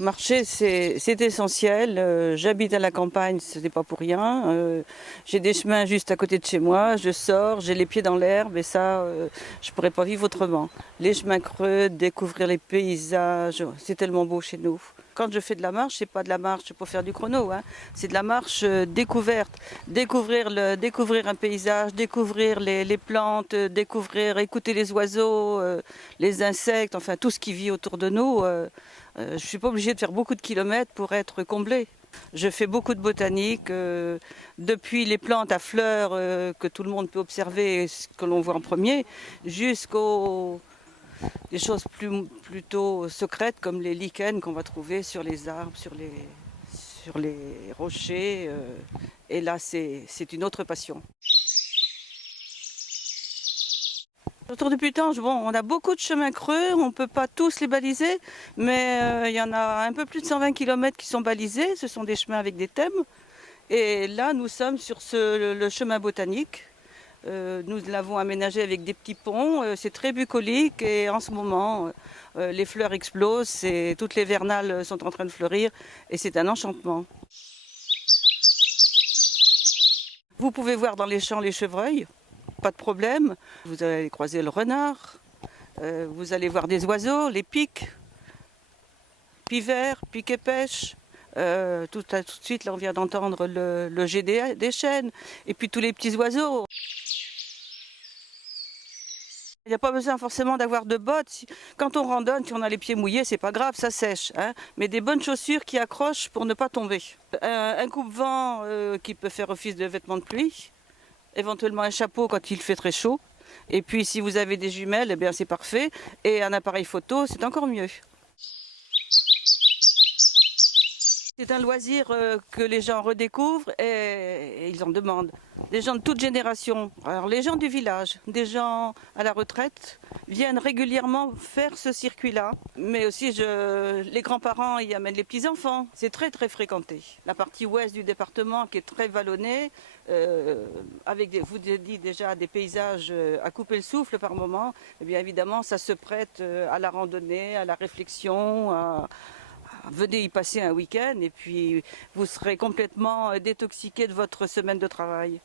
Marcher, c'est essentiel. J'habite à la campagne, ce n'est pas pour rien. J'ai des chemins juste à côté de chez moi. Je sors, j'ai les pieds dans l'herbe et ça, je pourrais pas vivre autrement. Les chemins creux, découvrir les paysages, c'est tellement beau chez nous. Quand je fais de la marche, c'est pas de la marche pour faire du chrono, hein. C'est de la marche découverte. Découvrir un paysage, découvrir les plantes, écouter les oiseaux, les insectes, enfin tout ce qui vit autour de nous. Je ne suis pas obligée de faire beaucoup de kilomètres pour être comblée. Je fais beaucoup de botanique, depuis les plantes à fleurs que tout le monde peut observer, ce que l'on voit en premier, jusqu'aux des choses plutôt secrètes comme les lichens qu'on va trouver sur les arbres, sur les rochers. Et là, c'est une autre passion. Autour du Putange, bon, on a beaucoup de chemins creux, on ne peut pas tous les baliser, mais il y en a un peu plus de 120 km qui sont balisés, ce sont des chemins avec des thèmes. Et là, nous sommes sur le chemin botanique. Nous l'avons aménagé avec des petits ponts, c'est très bucolique et en ce moment, les fleurs explosent, et toutes les vernales sont en train de fleurir et c'est un enchantement. Vous pouvez voir dans les champs les chevreuils. Pas de problème. Vous allez croiser le renard, vous allez voir des oiseaux, les pics, pivers, pics et pêche. Tout de suite, là, on vient d'entendre le jet des chênes, et puis tous les petits oiseaux. Il n'y a pas besoin forcément d'avoir de bottes. Quand on randonne, si on a les pieds mouillés, c'est pas grave, ça sèche, hein. Mais des bonnes chaussures qui accrochent pour ne pas tomber. Un coupe-vent qui peut faire office de vêtements de pluie. Éventuellement un chapeau quand il fait très chaud. Et puis si vous avez des jumelles, eh bien c'est parfait. Et un appareil photo, c'est encore mieux. C'est un loisir que les gens redécouvrent et ils en demandent. Des gens de toute génération. Alors les gens du village, des gens à la retraite viennent régulièrement faire ce circuit-là. Mais aussi les grands-parents y amènent les petits-enfants. C'est très très fréquenté. La partie ouest du département qui est très vallonnée, avec vous dites déjà des paysages à couper le souffle par moment, eh bien évidemment ça se prête à la randonnée, à la réflexion, venez y passer un week-end et puis vous serez complètement détoxiqué de votre semaine de travail.